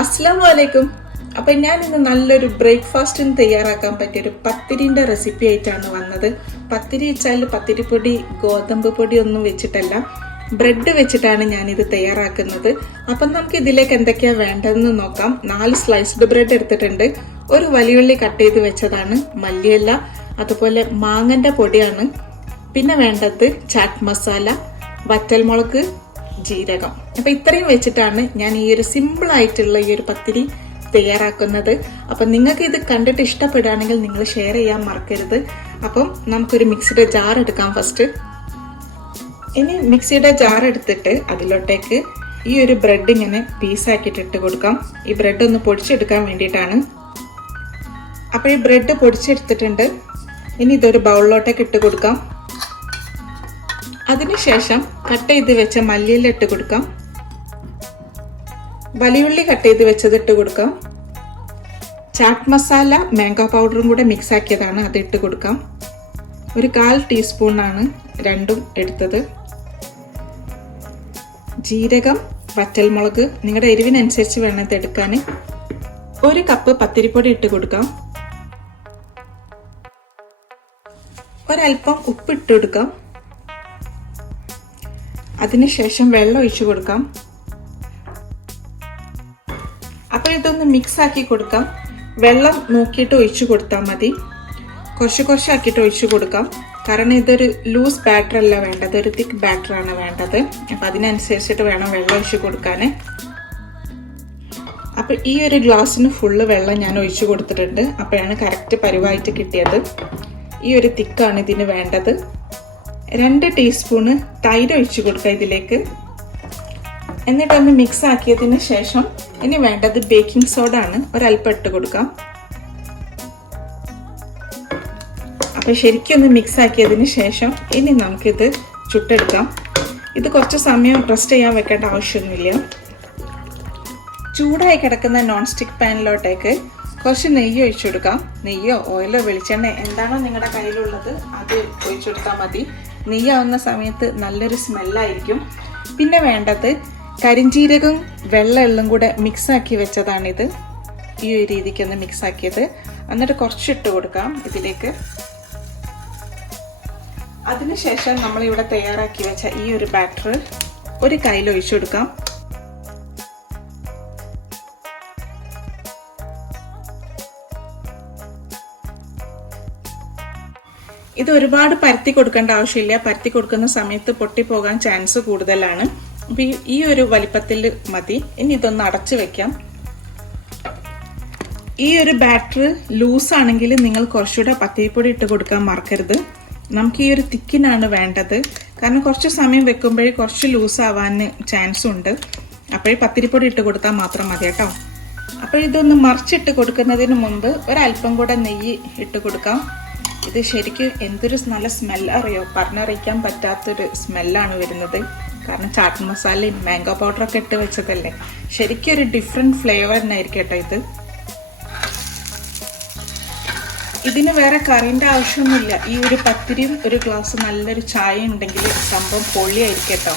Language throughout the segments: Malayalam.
അസ്സലാമുഅലൈക്കും. അപ്പൊ ഞാൻ ഇന്ന് നല്ലൊരു ബ്രേക്ക്ഫാസ്റ്റിന് തയ്യാറാക്കാൻ പറ്റിയ ഒരു പത്തിരിന്റെ റെസിപ്പി ആയിട്ടാണ് വന്നത്. പത്തിരി വെച്ചാൽ പത്തിരിപ്പൊടി ഗോതമ്പ് പൊടി ഒന്നും വെച്ചിട്ടല്ല, ബ്രെഡ് വെച്ചിട്ടാണ് ഞാനിത് തയ്യാറാക്കുന്നത്. അപ്പം നമുക്ക് ഇതിലേക്ക് എന്തൊക്കെയാ വേണ്ടതെന്ന് നോക്കാം. 4 സ്ലൈസ്ഡ് ബ്രെഡ് എടുത്തിട്ടുണ്ട്, ഒരു വലിയുള്ളി കട്ട് ചെയ്ത് വെച്ചതാണ്, മല്ലിയില, അതുപോലെ മാങ്ങന്റെ പൊടിയാണ്, പിന്നെ വേണ്ടത് ചാറ്റ് മസാല, വറ്റൽമുളക്, ജീരകം. അപ്പൊ ഇത്രയും വെച്ചിട്ടാണ് ഞാൻ ഈ ഒരു സിമ്പിൾ ആയിട്ടുള്ള ഈ ഒരു പത്തിരി തയ്യാറാക്കുന്നത്. അപ്പൊ നിങ്ങൾക്ക് ഇത് കണ്ടിട്ട് ഇഷ്ടപ്പെടുകയാണെങ്കിൽ നിങ്ങൾ ഷെയർ ചെയ്യാൻ മറക്കരുത്. അപ്പം നമുക്കൊരു മിക്സിയുടെ ജാർ എടുക്കാം ഫസ്റ്റ്. ഇനി മിക്സിയുടെ ജാർ എടുത്തിട്ട് അതിലോട്ടേക്ക് ഈ ഒരു ബ്രെഡ് ഇങ്ങനെ പീസാക്കിയിട്ട് ഇട്ട് കൊടുക്കാം. ഈ ബ്രെഡ് ഒന്ന് പൊടിച്ചെടുക്കാൻ വേണ്ടിയിട്ടാണ്. അപ്പൊ ഈ ബ്രെഡ് പൊടിച്ചെടുത്തിട്ടുണ്ട്. ഇനി ഇതൊരു ബൗളിലോട്ടേക്ക് ഇട്ട് കൊടുക്കാം. അതിനുശേഷം കട്ട് ചെയ്ത് വെച്ച മല്ലിയില ഇട്ട് കൊടുക്കാം, വലിയുള്ളി കട്ട് ചെയ്ത് വെച്ചത് ഇട്ട് കൊടുക്കാം, ചാറ്റ് മസാല മാംഗോ പൗഡറും കൂടെ മിക്സ് ആക്കിയതാണ്, അത് ഇട്ട് കൊടുക്കാം. ഒരു 1/4 ടീസ്പൂണാണ് രണ്ടും എടുത്തത്. ജീരകം, വറ്റൽമുളക് നിങ്ങളുടെ എരിവിനനുസരിച്ച് വേണം ഇത് എടുക്കാൻ. 1 കപ്പ് പത്തിരിപ്പൊടി ഇട്ട് കൊടുക്കാം. ഒരൽപ്പം ഉപ്പ് ഇട്ട് കൊടുക്കാം. അതിനുശേഷം വെള്ളം ഒഴിച്ചു കൊടുക്കാം. അപ്പോൾ ഇതൊന്ന് മിക്സ് ആക്കി കൊടുക്കാം. വെള്ളം നോക്കിയിട്ട് ഒഴിച്ചു കൊടുത്താൽ മതി, കുറച്ചാക്കിയിട്ട് ഒഴിച്ചു കൊടുക്കാം. കാരണം ഇതൊരു ലൂസ് ബാറ്റർ അല്ല വേണ്ടത്, ഒരു തിക്ക് ബാറ്റർ ആണ് വേണ്ടത്. അപ്പൊ അതിനനുസരിച്ചിട്ട് വേണം വെള്ളം ഒഴിച്ചു കൊടുക്കാൻ. അപ്പൊ ഈ ഒരു ഗ്ലാസ്സിന് ഫുള്ള് വെള്ളം ഞാൻ ഒഴിച്ചു കൊടുത്തിട്ടുണ്ട്. അപ്പോഴാണ് കറക്റ്റ് പരിവായിട്ട് കിട്ടിയത്. ഈ ഒരു തിക്കാണ് ഇതിന് വേണ്ടത്. 2 ടീസ്പൂണ് തൈര് ഒഴിച്ചു കൊടുക്കുക ഇതിലേക്ക്. എന്നിട്ടൊന്ന് മിക്സ് ആക്കിയതിന് ശേഷം ഇനി വേണ്ടത് ബേക്കിംഗ് സോഡ ആണ്, ഒരൽപ്പം ഇട്ട് കൊടുക്കാം. അപ്പൊ ശരിക്കും ഒന്ന് മിക്സ് ആക്കിയതിന് ശേഷം ഇനി നമുക്കിത് ചുട്ടെടുക്കാം. ഇത് കുറച്ച് സമയം റെസ്റ്റ് ചെയ്യാൻ വെക്കേണ്ട ആവശ്യമൊന്നുമില്ല. ചൂടായി കിടക്കുന്ന നോൺ സ്റ്റിക്ക് പാനിലോട്ടേക്ക് കുറച്ച് നെയ്യ് ഒഴിച്ചു കൊടുക്കാം. നെയ്യോ ഓയിലോ വെളിച്ചെണ്ണ എന്താണോ നിങ്ങളുടെ കയ്യിലുള്ളത് അത് ഒഴിച്ചു കൊടുത്താൽ മതി. നെയ്യാവുന്ന സമയത്ത് നല്ലൊരു സ്മെല്ലായിരിക്കും. പിന്നെ വേണ്ടത് കരിഞ്ജീരകവും വെള്ള എള്ളും കൂടെ മിക്സ് ആക്കി വെച്ചതാണിത്. ഈ ഒരു രീതിക്ക് ഒന്ന് മിക്സ് ആക്കിയത്. എന്നിട്ട് കുറച്ചിട്ട് കൊടുക്കാം ഇതിലേക്ക്. അതിനുശേഷം നമ്മളിവിടെ തയ്യാറാക്കി വെച്ച ഈ ഒരു ബാറ്റർ ഒരു കയ്യിൽ ഒഴിച്ചു കൊടുക്കാം. ഇത് ഒരുപാട് പരത്തി കൊടുക്കേണ്ട ആവശ്യമില്ല. പരത്തി കൊടുക്കുന്ന സമയത്ത് പൊട്ടിപ്പോകാൻ ചാൻസ് കൂടുതലാണ്. അപ്പൊ ഈ ഒരു വലിപ്പത്തിൽ മതി. ഇനി ഇതൊന്ന് അടച്ചു വെക്കാം. ഈ ഒരു ബാറ്റർ ലൂസ് ആണെങ്കിൽ നിങ്ങൾ കുറച്ചുകൂടെ പത്തിരിപ്പൊടി ഇട്ട് കൊടുക്കാൻ മറക്കരുത്. നമുക്ക് ഈ ഒരു തിക്കിനാണ് വേണ്ടത്. കാരണം കുറച്ച് സമയം വെക്കുമ്പോഴേ കുറച്ച് ലൂസ് ആവാൻ ചാൻസ് ഉണ്ട്. അപ്പോഴേ പത്തിരിപ്പൊടി ഇട്ട് കൊടുത്താൽ മാത്രം മതി കേട്ടോ. അപ്പോൾ ഇതൊന്ന് മറിച്ചിട്ട് കൊടുക്കുന്നതിന് മുമ്പ് ഒരല്പം കൂടെ നെയ്യ് ഇട്ട് കൊടുക്കാം. ഇത് ശരിക്കും എന്തൊരു നല്ല സ്മെല്ല് അറിയോ, പറഞ്ഞറിയിക്കാൻ പറ്റാത്തൊരു സ്മെല്ലാണ് വരുന്നത്. കാരണം ചാറ്റ് മസാലയും മാംഗോ പൗഡറൊക്കെ ഇട്ട് വെച്ചതല്ലേ, ശരിക്കും ഒരു ഡിഫറെന്റ് ഫ്ലേവർ തന്നെ ആയിരിക്കും കേട്ടോ ഇത്. ഇതിന് വേറെ കറിന്റെ ആവശ്യമൊന്നുമില്ല. ഈ ഒരു പത്തിരിയും ഒരു ഗ്ലാസ് നല്ലൊരു ചായ ഉണ്ടെങ്കിൽ സംഭവം പൊള്ളിയായിരിക്കും കേട്ടോ.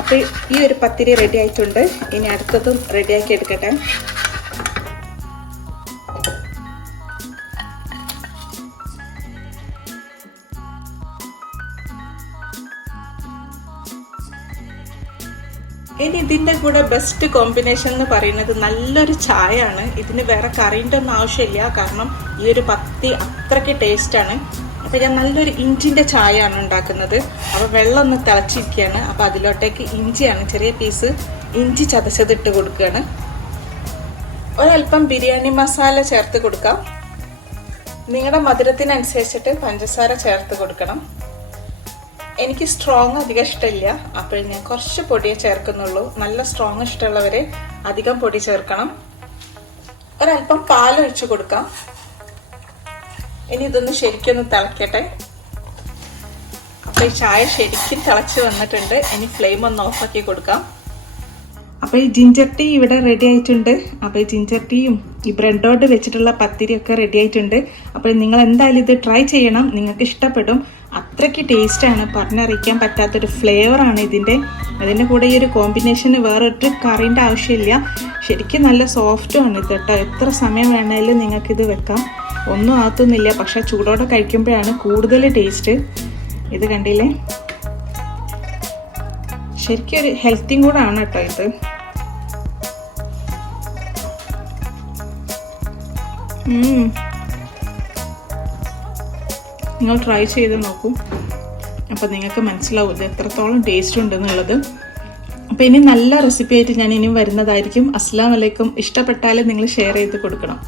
അപ്പൊ ഈ ഒരു പത്തിരി റെഡി ആയിട്ടുണ്ട്. ഇനി അടുത്തതും റെഡിയാക്കി എടുക്കട്ടെ. ഇനി ഇതിൻ്റെ കൂടെ ബെസ്റ്റ് കോമ്പിനേഷൻ എന്ന് പറയുന്നത് നല്ലൊരു ചായ ആണ്. ഇതിന് വേറെ കറിൻ്റെ ഒന്നും ആവശ്യമില്ല. കാരണം ഈ ഒരു പത്തി അത്രയ്ക്ക് ടേസ്റ്റാണ്. അപ്പം ഞാൻ നല്ലൊരു ഇഞ്ചിൻ്റെ ചായ ആണ് ഉണ്ടാക്കുന്നത്. അപ്പോൾ വെള്ളം ഒന്ന് തിളച്ചിരിക്കുകയാണ്. അപ്പോൾ അതിലോട്ടേക്ക് ഇഞ്ചിയാണ്, ചെറിയ പീസ് ഇഞ്ചി ചതച്ചതിട്ട് കൊടുക്കുകയാണ്. ഒരൽപ്പം ബിരിയാണി മസാല ചേർത്ത് കൊടുക്കാം. നിങ്ങളുടെ മധുരത്തിനനുസരിച്ചിട്ട് പഞ്ചസാര ചേർത്ത് കൊടുക്കണം. എനിക്ക് സ്ട്രോങ് അധികം ഇഷ്ടമില്ല, അപ്പോൾ ഞാൻ കുറച്ച് പൊടിയെ ചേർക്കുന്നുള്ളൂ. നല്ല സ്ട്രോങ് ഇഷ്ടമുള്ളവരെ അധികം പൊടി ചേർക്കണം. ഒരല്പം പാൽ ഒഴിച്ചു കൊടുക്കാം. ഇനി ഇതൊന്ന് ശരിക്കൊന്ന് തിളക്കട്ടെ. അപ്പോൾ ഈ ചായ ശരിക്കും തിളച്ച് വന്നിട്ടുണ്ട്. ഇനി ഫ്ലെയിം ഒന്ന് ഓഫാക്കി കൊടുക്കാം. അപ്പോൾ ഈ ജിഞ്ചർ ടീ ഇവിടെ റെഡി ആയിട്ടുണ്ട്. അപ്പോൾ ഈ ജിഞ്ചർ ടീയും ഈ ബ്രെഡോട് വെച്ചിട്ടുള്ള പത്തിരിയൊക്കെ റെഡി ആയിട്ടുണ്ട്. അപ്പോൾ നിങ്ങൾ എന്തായാലും ഇത് ട്രൈ ചെയ്യണം, നിങ്ങൾക്ക് ഇഷ്ടപ്പെടും. അത്രയ്ക്ക് ടേസ്റ്റാണ്, പറഞ്ഞറിയിക്കാൻ പറ്റാത്തൊരു ഫ്ലേവറാണ് അതിൻ്റെ കൂടെ ഈ ഒരു കോമ്പിനേഷന് വേറൊരു കറീൻ്റെ ആവശ്യമില്ല. ശരിക്കും നല്ല സോഫ്റ്റുമാണ് ഇത് കേട്ടോ. എത്ര സമയം വേണമെങ്കിലും നിങ്ങൾക്കിത് വെക്കാം, ഒന്നും ആകത്തൊന്നുമില്ല. പക്ഷെ ചൂടോടെ കഴിക്കുമ്പോഴാണ് കൂടുതൽ ടേസ്റ്റ്. ഇത് കണ്ടില്ലേ, ശരിക്കും ഒരു ഹെൽത്തിയും കൂടെ ആണ് കേട്ടോ ഇത്. നിങ്ങൾ ട്രൈ ചെയ്ത് നോക്കൂ, അപ്പോൾ നിങ്ങൾക്ക് മനസ്സിലാവും ഇത് എത്രത്തോളം ടേസ്റ്റ് ഉണ്ടെന്നുള്ളത്. അപ്പോൾ ഇനി നല്ല റെസിപ്പി ആയിട്ട് ഞാൻ ഇനിയും വരുന്നതായിരിക്കും. അസ്സലാമു അലൈക്കും. ഇഷ്ടപ്പെട്ടാൽ നിങ്ങൾ ഷെയർ ചെയ്ത് കൊടുക്കണം.